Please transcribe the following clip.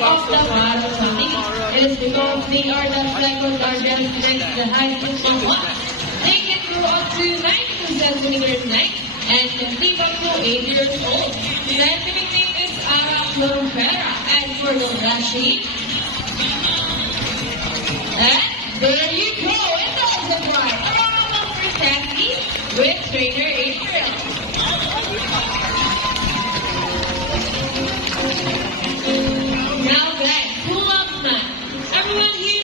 of the Maharashami. It is because they are the second largest and the height is somewhat. They can grow up to 92 centimeters length and can live up to 8 years old. The scientific name is Arachnoroptera, and for the Rashid. And there you go, it doesn't right. Around the first with trainer